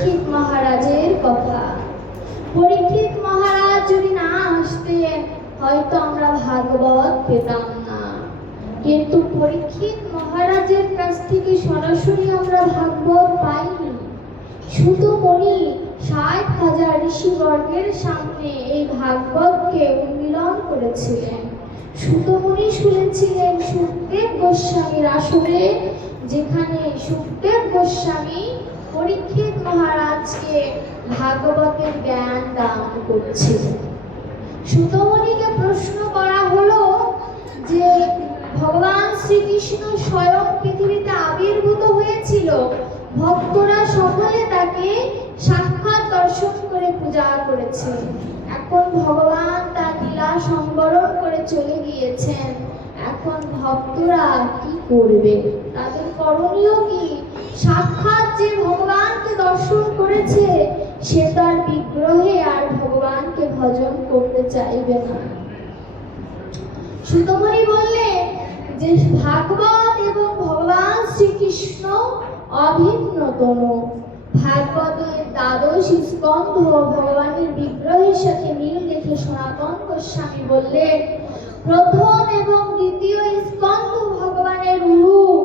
পরীক্ষিত মহারাজের কথা। পরীক্ষিত মহারাজ যদি না আসতেন হয়তো আমরা ভাগবত পেতাম না। কিন্তু পরীক্ষিত মহারাজের কাছ থেকে সরাসরি আমরা ভাগবত পাইনি। শুধু মনি ষাট হাজার ঋষিবর্গের সামনে এই ভাগবতকে উন্মিলন করেছিলেন। সুতমুনি শুনেছিলেন সুখদেব গোস্বামীর আসরে, যেখানে সুখদেব গোস্বামী পরীক্ষিত মহারাজকে ভাগবতের জ্ঞান দান করছিলেন সুতমণিকে প্রশ্ন করা হলো যে, ভগবান শ্রীকৃষ্ণ স্বয়ং পৃথিবীতে আবির্ভূত হয়েছিল, ভক্তরা সকলে তাকে সাক্ষাৎ দর্শন করে পূজা করেছে। এখন ভগবান তার লীলা সংবরণ করে চলে গিয়েছেন। এখন ভক্তরা কি করবে? তাদের করণীয় কি? সাক্ষাৎ যে ভগবানকে দর্শন করেছে, সে তার বিগ্রহে আর ভগবানকে ভজন করতে চাইবে না। সুতমণি বললেন যে ভাগবত এবং ভগবান শ্রীকৃষ্ণ অভিন্নতম। ভাগবতের দ্বাদশ স্কন্ধ ভগবানের বিগ্রহের সাথে মিল দেখে সনাতন গোস্বামী বললেন, প্রথম এবং দ্বিতীয় স্কন্ধ ভগবানের রূপ,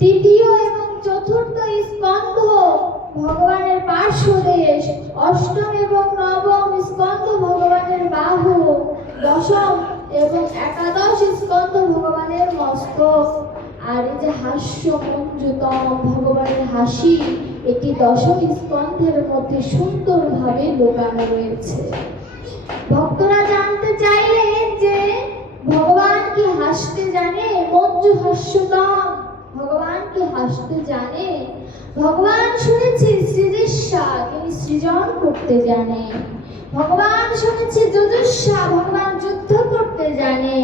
তৃতীয় এবং চতুর্থ স্কন্ধ, ভগবানের পার্শ্বদেশ, অষ্টম এবং নবম স্কন্ধ ভগবানের বাহু, দশম এবং একাদশ স্কন্ধ ভগবানের মস্তক। আর এই যে হাস্য মঞ্জুতম ভগবানের হাসি, এটি দশম স্কন্ধের মধ্যে সুন্দরভাবে লোকানো রয়েছে। ভক্তরা জানতে চাইলেন যে, ভগবান কি হাসতে জানে? মঞ্জু হাস্যতম। ভগবান কি হাসতে জানে। ভগবান শুনেছে সৃজস্বা তিনি সৃজন করতে জানে। ভগবান শুনেছে যজস্বা ভগবান যুদ্ধ করতে জানে।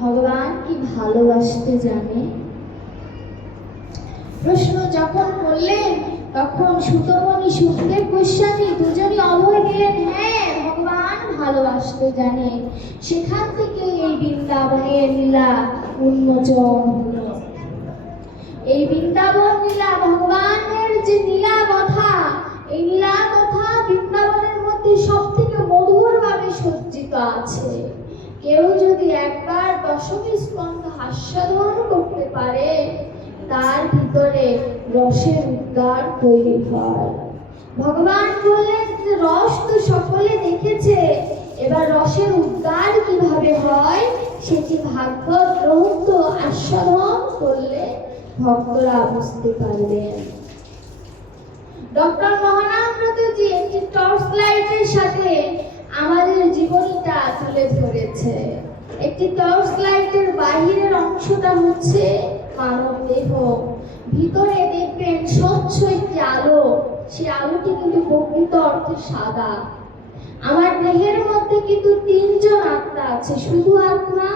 ভগবান কি ভালোবাসতে জানে? প্রশ্ন যখন করলেন, তখন সুতমণি সুখদেব গোস্বামী দুজনই অভয় দিলেন হ্যাঁ ভগবান ভালোবাসতে জানে। সেখান থেকে এই বৃন্দাবনের লীলা উন্মোচন হলো। এই বৃন্দাবন লীলা ভগবানের যে লীলা কথা, এই লীলা কথা বৃন্দাবনের মধ্যে সব থেকে মধুর ভাবে সজ্জিত আছে। কেউ যদি একবার দশমী স্কন্ধ হাস্যাদন করতে পারে, তার ভিতরে রসের উদ্গার তৈরি হয়। ভগবান বললেন যে রস তো সকলে দেখেছে, এবার রসের উদ্গার কীভাবে হয়, সেটি ভাগবত গ্রন্থ আস্বাদন করলে ভক্তরা বুঝতে পারবেন ডক্টর মহানামব্রতজি একটি টর্চ লাইটের সাথে আমাদের জীবনটা তুলে ধরেছে। একটি টর্চ লাইটের বাহিরের অংশটা হচ্ছে মানব দেহ। ভিতরে দেখবেন স্বচ্ছ একটি আলো। সেই আলোটি কিন্তু প্রকৃত অর্থে সাদা। আমার দেহের মধ্যে কিন্তু তিনজন আত্মা আছে। শুধু আত্মা,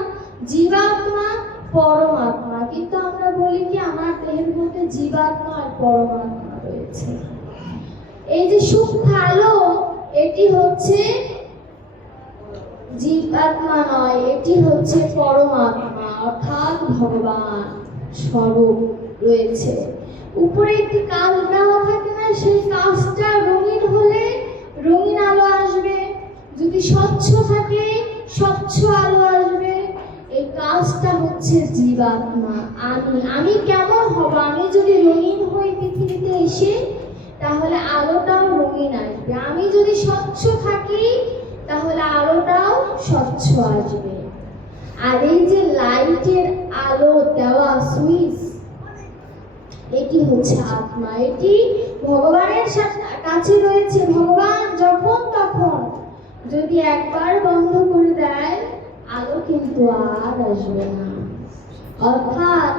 জীবাত্মা, পরমাত্মা। কিন্তু আমরা বলি কি, আমার দেহের মধ্যে জীবাত্মা আর পরমাত্মা রয়েছে। এই যে সূক্ষ্ম আলো এটি হচ্ছে জীবাত্মা নয়, এটি হচ্ছে পরমাত্মা, অর্থাৎ ভগবান স্বরূপ রয়েছে। উপরে একটি কাজ দেওয়া থাকে না, সেই কাজটা রঙিন হলে রঙিন আলো আসবে। যদি স্বচ্ছ থাকে, স্বচ্ছ আলো আসবে। এই কাজটা হচ্ছে জীবাত্মা। আমি আমি কেমন হব? আমি যদি রঙিন হই পৃথিবীতে এসে, তাহলে আলোটাও রঙিন আসবে। আমি যদি স্বচ্ছ থাকি, তাহলে আলোটাও স্বচ্ছ আসবে। আর এই যে লাইটের আলো দেওয়া সুইচ, এটি হচ্ছে আত্মা। এটি ভগবানের কাছে রয়েছে। ভগবান যখন তখন যদি একবার বন্ধ করে দেয় আলো কিন্তু আর আসবে না। অর্থাৎ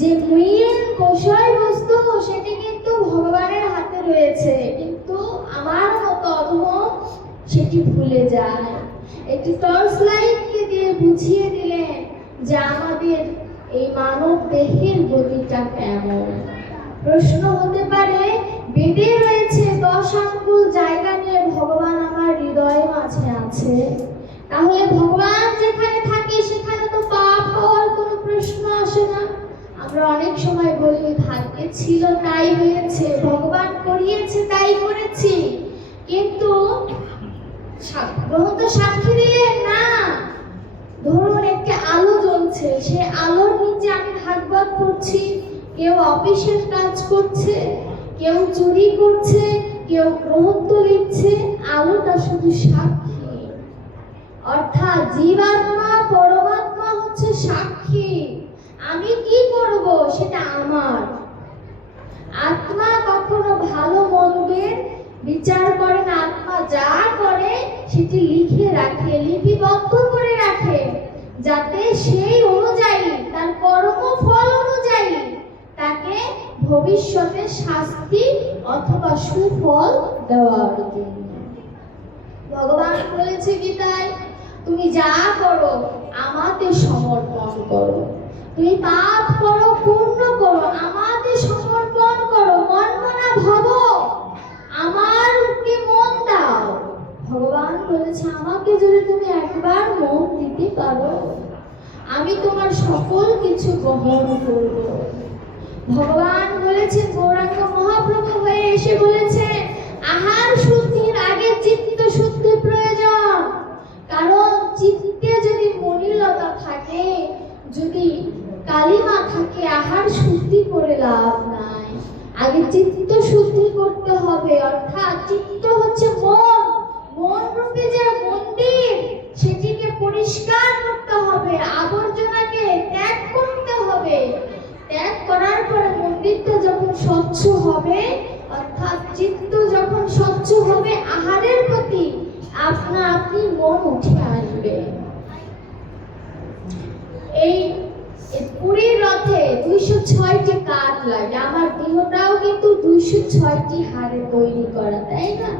যে মেন বিষয় বস্তু, সেটি কিন্তু ভগবানের হাতে রয়েছে। কিন্তু আমার মতো অধম সেটি ভুলে যায়। একটি টর্চ লাইটকে দিয়ে বুঝিয়ে দিলেন যে আমাদের এই মানব দেহের গতিটা কেমন। প্রশ্ন হতে পারে, বেদে রয়েছে দশ আঙ্গুল জায়গা নিয়ে ভগবান আমার হৃদয়ের মাঝে আছে। তাহলে ভগবান যেখানে থাকে, সেখানে তো পাপ হওয়ার কোনো প্রশ্ন আসে না। আমরা অনেক সময় বলি, ভাগ্যে ছিল তাই হয়েছে, ভগবান করিয়েছে তাই করেছি। কিন্তু তো সাক্ষী দিলেন না। ধরুন একটি আলো জ্বলছে সে আলোর নিচে আমি ভাগবত পড়ছি, কেউ অফিসের কাজ করছে, কেউ চুরি করছে, কেউ গ্রহত্ব লিখছে, আলোটা শুধু সাক্ষী অর্থাৎ জীবাত্মা, পরমাত্মা হচ্ছে সাক্ষী। আমি কি করব সেটা আমার। আত্মা কখনো ভালো, মন্দের বিচার করে না। আত্মা যা করে সেটি লিখে রাখে, লিপিবদ্ধ করে রাখে, যাতে সেই অনুযায়ী, তার কর্মফল অনুযায়ী তাকে ভবিষ্যতে শাস্তি অথবা সুফল দেওয়ার জন্য ভগবান বলেছে গীতায় তুমি যা করো আমাকে সমর্পণ করো। তুমি পাপ করো পূর্ণ করো আমাকে সমর্পণ করো। মন মনা ভব আমারকে মন দাও। ভগবান বলেছে, আমাকে যদি তুমি একবার মন দিতে পারো, আমি তোমার সকল কিছু গ্রহণ করব। ভগবান বলেছে, গৌরাঙ্গ মহাপ্রভু হয়ে এসে বলেছে, আহার শুদ্ধির আগে চিত্ত শুদ্ধি প্রয়োজন কারণ চিত্তে যদি মলিনতা থাকে, যদি কালিমা থাকে, আহার শুদ্ধি করে লাভ নাই। আগে চিত্ত শুদ্ধি করতে হবে, অর্থাৎ চিত্ত হচ্ছে মন। মন রূপে যে মন্দির, সেটিকে পরিষ্কার করতে হবে, আবর্জনাকে ত্যাগ করতে হবে। ত্যাগ করার পরে মন্দিরটা যখন স্বচ্ছ হবে, অর্থাৎ চিত্ত যখন স্বচ্ছ হবে, আহারের প্রতি আপনা আপনি মন উঠে আসবে এই এই পুরীর রথে দুইশো ছয়টি কাঠ লাগে। আমার দেহটাও কিন্তু দুইশো ছয়টি হাড়ে তৈরি করা, তাই না?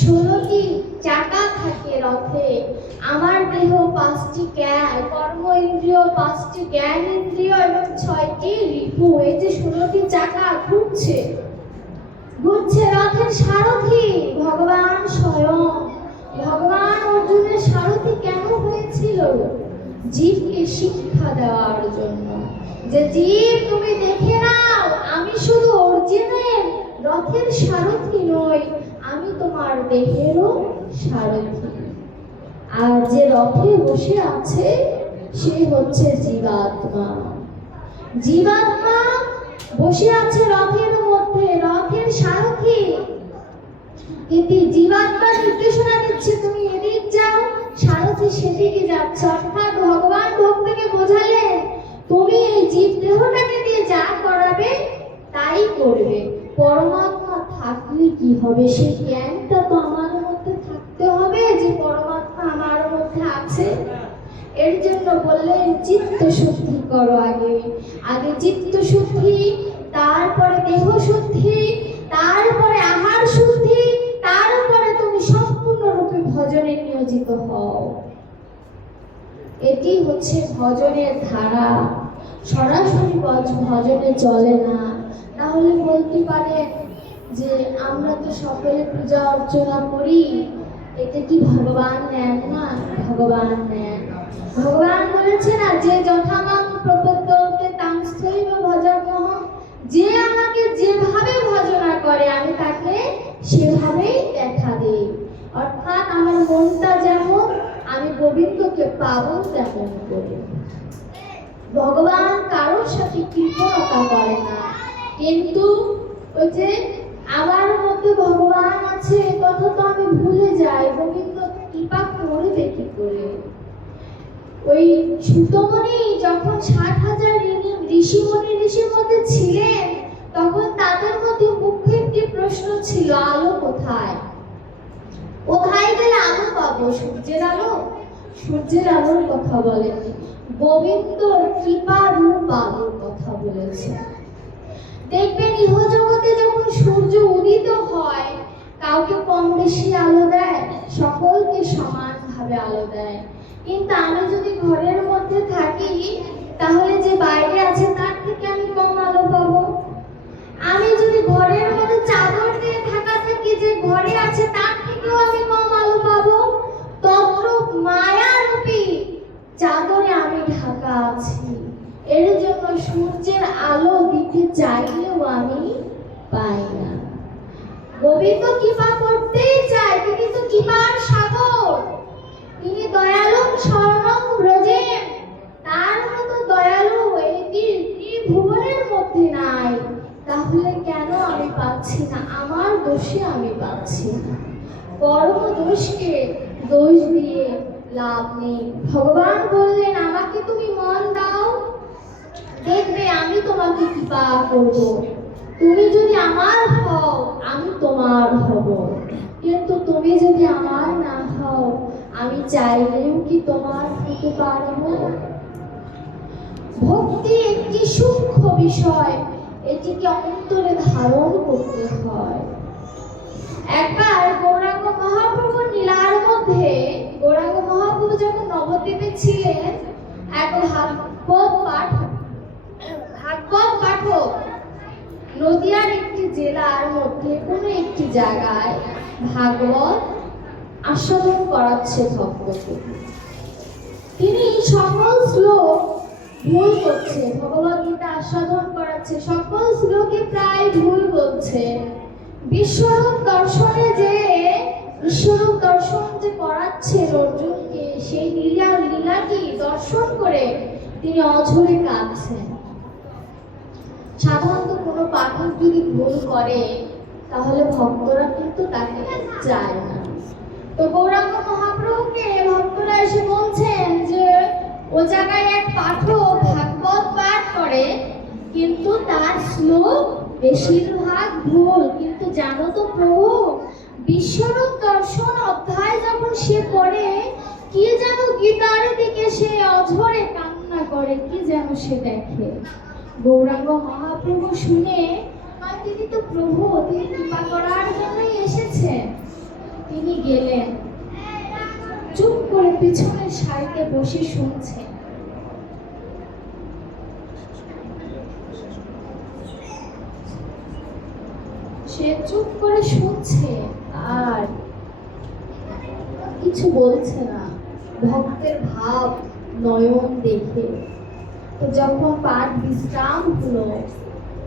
ষোলোটি চাকা থাকে রথে। আমার দেহ পাঁচটি জ্ঞান, কর্ম ইন্দ্রিয় পাঁচটি জ্ঞান ইন্দ্রিয় এবং ছয়টি রিপু। এই যে ষোলোটি চাকা ঘুরছে ঘুরছে রথের সারথি। ভগবান স্বয়ং। ভগবান অর্জুনের সারথি কেন হয়েছিল? জীবকে শিক্ষা দেওয়ার জন্য। যে জীব তুমি দেখে নাও, আমি শুধু অর্জুনের রথের সারথি নই, আমি তোমার দেহেরও সারথি। আর যে রথে বসে আছে, সে হচ্ছে জীবাত্মা। জীবাত্মা বসে আছে রথের মধ্যে, রথের সারথি। কিন্তু জীবাত্মা নির্দেশনা দিচ্ছে, তুমি এদিক যাও সারথি সেদিকে যাচ্ছে, অর্থাৎ ভগবান ভক্তকে বোঝালেন, তুমি এই জীব দেহটাকে দিয়ে যা করাবে, তাই করবে। পরমাত্মা থাকলে কি হবে? সেই জ্ঞানটা তো আমার মধ্যে থাকতে হবে যে পরমাত্মা আমার মধ্যে আছে। এর জন্য বললেন, চিত্ত শুদ্ধি করো আগে। আগে চিত্ত শুদ্ধি, তারপরে দেহ শুদ্ধি তারপরে আহার শুদ্ধি তারপরে তুমি সম্পূর্ণরূপে ভজনে নিয়োজিত হও এটি হচ্ছে ভজনের ধারা। সরাসরি ভজনে চলে না। তাহলে বলতে পারে যে, আমরা তো সকলে পূজা অর্চনা করি। এটা কি ভগবান নেন না? ভগবান নেন। ভগবান বলেছে না যে যথামাং প্রপদ্যতে তাংস্থৈব ভজামহ, যে আমাকে যেভাবে ভজনা করে, আমি তাকে সেভাবেই দেখা দিই। অর্থাৎ আমার মনটা যেমন আমি গোবিন্দকে পাবো তেমন করি। ভগবান কারোর সাথে কৃপণতা করে না। কিন্তু ওই যে আমার মধ্যে ভগবান আছে, এ কথা তো আমি ভুলে যাই। গোবিন্দ কৃপা করবে কি করে? ওই সুতমণি যখন ষাট হাজার ঋষিমণি ঋষির মধ্যে ছিলেন, তখন তাদের মধ্যে মুখ্য একটি প্রশ্ন ছিল, আলো কোথায়? কোথায় গেলে আলো পাবো সূর্যের আলো? সূর্যের আলোর কথা কৃপা রূপ আলোর কথা বলেছে। দেখবেন, ইহজগতে যখন সূর্য উদিত হয়, কাউকে কম বেশি আলো দেয়, সকলকে সমানভাবে আলো দেয়। কিন্তু আমি যদি ঘরের মধ্যে থাকি, তাহলে যে বাইরে আছে তার থেকে আমি কম আলো পাবো আমি যদি ঘরের মধ্যে চাদর দিয়ে ঢাকা থাকি যে ঘরে আছে তার থেকেও আমি কম আলো পাবো তত্র মায়ারূপী চাদরে আমি ঢাকা আছি এর জন্য সূর্যের আলো দিতে চাইলেও আমি পাই না গোবিন্দ কৃপা করতেই চায় তিনি তো কৃপার সাগর তিনি দয়ালু স্বর্ণম ব্রজেম তার মতো দয়ালু এই ত্রি- ত্রিভুবনের মধ্যে নাই তাহলে কেন আমি পাচ্ছি না আমার দোষে আমি পাচ্ছি না। কর্ম দোষকে দোষ দিয়ে লাভ নেই। ভগবান বললেন, আমাকে তুমি মন দাও। দেখবে আমি তোমাকে কৃপা করব। তুমি যদি আমার হও, আমি তোমার হব। কিন্তু তুমি যদি আমার না হও, আমি চাইলেও কি তোমার হতে পারব ভক্তি একটি সূক্ষ্ম বিষয়। এটিকে অন্তরে ধারণ করতে হয়। একবার গৌরাঙ্গ মহাপ্রভু নীলার মধ্যে, গৌরাঙ্গ মহাপ্রভু যখন নবদ্বীপে ছিলেন এক ভাগবত পাঠক ভাগবত পাঠক নদিয়ার একটি জেলার মধ্যে কোনো একটি জায়গায় ভাগবত আস্বাদন করাচ্ছে ভক্তকে তিনি সকল শ্লোক ভুল করছে ভগবত গীতা আস্বাদন করাচ্ছে, সকল শ্লোকে প্রায় ভুল বলছে। বিশ্বরূপ দর্শনে যে, বিশ্বরূপ দর্শন যে করাচ্ছে অর্জুনকে, সেই লীলা, লীলাটি দর্শন করে তিনি অঝরে কাঁদছেন। সাধারণত কোনো পাঠক যদি ভুল করে, তাহলে ভক্তরা কিন্তু তাকে চায় না। তো গৌরাঙ্গ মহাপ্রভুকে ভক্তরা এসে বলছেন যে, ও জায়গায় এক পাঠক ভাগবত পাঠ করে, কিন্তু তার শ্লোক বেশিরভাগ ভুল কিন্তু জানো তো প্রভু বিশ্বরূপ দর্শন অধ্যায় যখন সে পড়ে, কি যেন গীতার দিকে সে অঝরে কান্না করে, কি যেন সে দেখে। গৌরাঙ্গ মহাপ্রভু শুনে তিনি তো প্রভু, তিনি কৃপা করার জন্যই এসেছেন। তিনি গেলেন। চুপ করে পিছনের সারিতে বসে শুনছেন। সে চুপ করে শুনছে আর কিছু বলছে না। ভক্তের ভাব, নয়ন দেখে। তো যখন পাঠ বিশ্রাম হলো,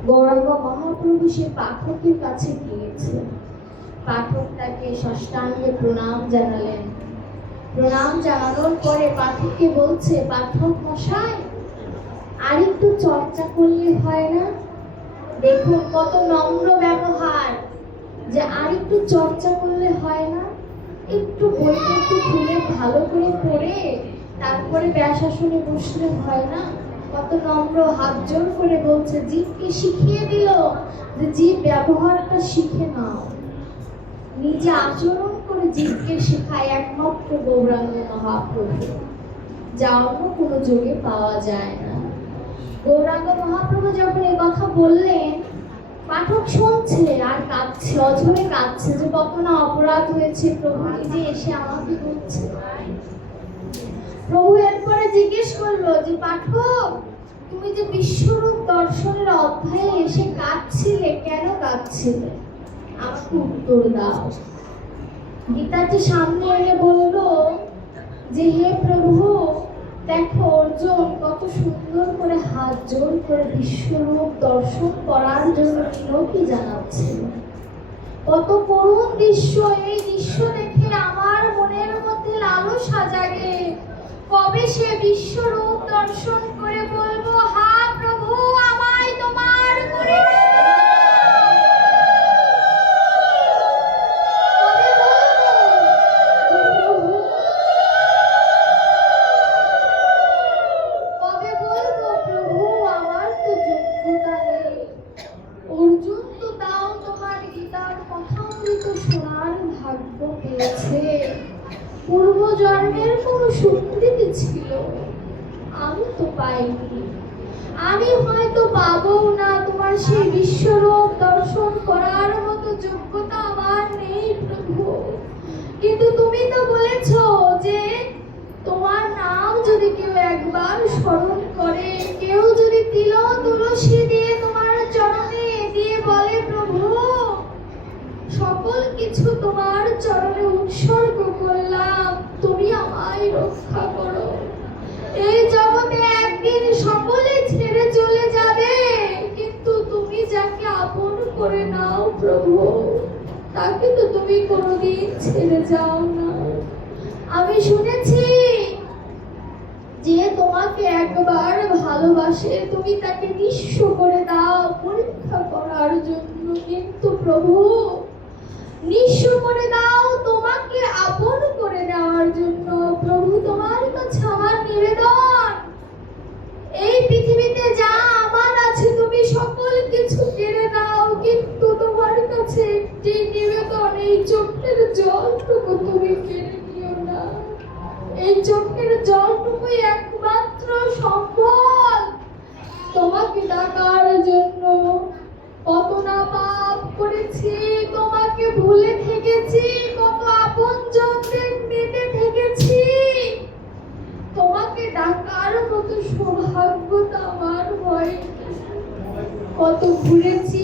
গৌরাঙ্গ মহাপ্রভু সে পাঠকের কাছে গিয়েছে। পাঠক তাকে ষষ্ঠাঙ্গে প্রণাম জানালেন। প্রণাম জানানোর পরে পাঠককে বলছে, পাঠক মশাই আর একটু চর্চা করলে হয় না? দেখুন কত নম্র ব্যবহার। যে আর একটু চর্চা করলে হয় না? একটু বইটা একটু খুলে ভালো করে পড়ে, তারপরে ব্যাসাসনে বসলে হয় না? কত নম্র হাত জোর করে বলছে জীবকে শিখিয়ে দিল যে জীব ব্যবহারটা শিখে নাও। নিজে আচরণ করে জীবকে শেখায় একমাত্র গৌরাঙ্গ মহাপ্রভু, যা অন্য কোনো যোগে পাওয়া যায় না। গৌরাঙ্গ মহাপ্রভু যখন এই কথা বললেন, পাঠক শুনছে আর কাঁদছে, অঝরে কাঁদছে যে কত না অপরাধ হয়েছে, প্রভু নিজে এসে আমাকে বলছে। প্রভু এরপরে জিজ্ঞেস করল যে, পাঠক, তুমি যে বিশ্বরূপ দর্শনের অধ্যায়ে এসে কাঁদছিলে, কেন কাঁদছিলে? আমাকে উত্তর দাও। গীতাটি সামনে এনে বলল যে, হে প্রভু দেখো অর্জুন, কত সুন্দর করে হাত জোর করে বিশ্বরূপ দর্শন করার জন্য কি জানাচ্ছে কত করুণ দৃশ্য, এই দৃশ্য দেখে আমার মনের মধ্যে লালসা জাগে। কবে সে বিশ্বরূপ দর্শন তাকে তো তুমি কোনোদিন ছেড়ে যাও না। আমি শুনেছি যে তোমাকে একবার ভালোবাসে, তুমি তাকে নিঃস্ব করে দাও পরীক্ষা করার জন্য। কিন্তু প্রভু, নিঃস্ব করে দাও তোমাকে আপন করে নেওয়ার জন্য। প্রভু, তোমার কাছে আমার নিবেদন। এই পৃথিবীতে যা আমার আছে, তুমি সকল কিছু তোমার কাছে একটি নিবেদন, এই চোখের জলটুকু তুমি কেড়ে নিও না। এই চোখের জলটুকুই একমাত্র সম্বল তোমাকে ডাকার জন্য। কত না পাপ করেছি, তোমাকে ভুলে থেকেছি, কত আপন জনদের মেতে থেকেছি। তোমাকে ডাকার মতো সৌভাগ্য তো আমার হয়নি কত ঘুরেছি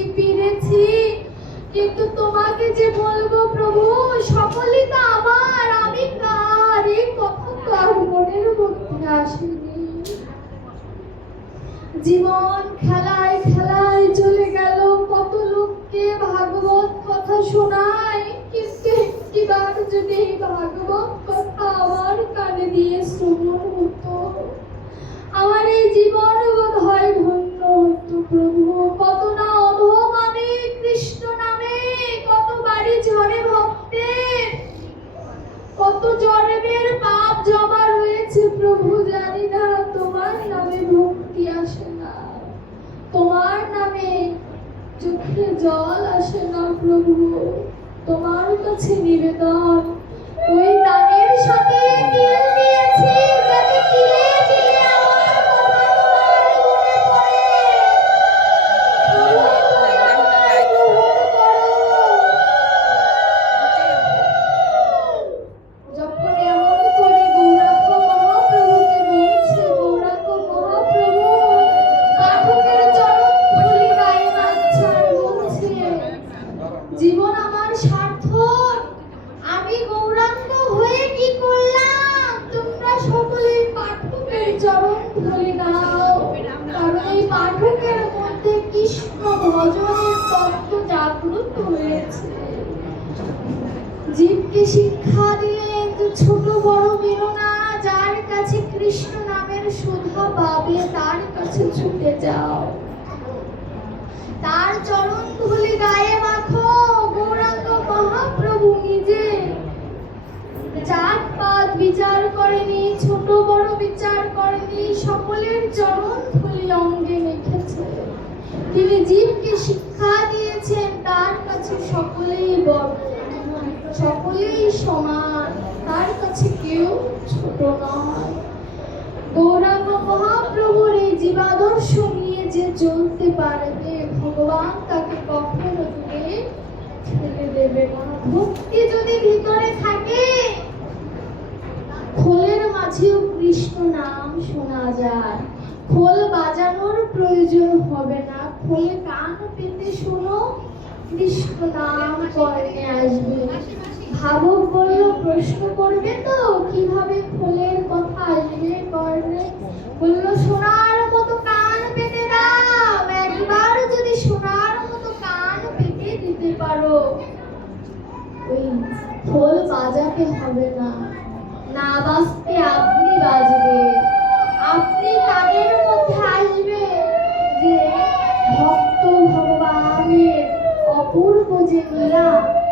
কিন্তু তোমাকে যে বলব প্রভু সকলই তো আমার, আমি কার এই কথা আর মনের মধ্যে আসেনি? জীবন খেলায় খেলায় চলে গেল, কত লোককে ভাগবত কথা শোনায়, কিন্তু একটিবার যদি জীবকে শিক্ষা দিলেন যে ছোট বড় মেরো না। যার কাছে কৃষ্ণ নামের সুধা পাবে, তার কাছে ছুটে যাও। তার চরণ ধুলি গায়ে মাখো, গৌরাঙ্গ মহাপ্রভু নিজে। জাত পাত বিচার করেনি, ছোট বড় বিচার করেনি, সকলের চরণ ধুলি অঙ্গে মেখেছে। তিনি জীবকে শিক্ষা দিয়েছেন, তার কাছে সকলেই বড়। সকলেই সমান, তার কাছে কেউ ছোট নয়। গৌরাঙ্গ মহাপ্রভুর এই জীবাদর্শ নিয়ে যে চলতে পারবে, ভগবান তাকে কখনো দূরে ঠেলে দেবে। না ভক্তি যদি ভিতরে থাকে, খোলের মাঝেও কৃষ্ণ নাম শোনা যায়। খোল বাজানোর প্রয়োজন হবে না। খোলে কান পেতে শোনো, কৃষ্ণ নাম করে আসবে। ভাবক বলল প্রশ্ন করবে তো, কীভাবে খোলের কথা আসবে কর্ণে বলল, সোনার মতো কান পেতে দাও, একবার যদি সোনার মতো কান পেতে দিতে পারো। ওই খোল বাজাতে হবে না। না বাজতে আপনি বাজবে। আপনি কানের মধ্যে আসবে যে ভক্ত ভগবানের অপূর্ব যে লীলা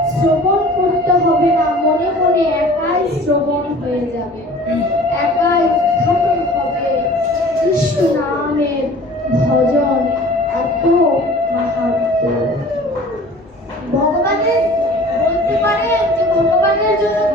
শ্রবণ মনে মনে একাই শ্রবণ হয়ে যাবে। একাই উত্থাপন হবে। কৃষ্ণ নামের ভজন এত মাহাত্ম্য। ভগবানের বলতে পারে যে ভগবানের জন্য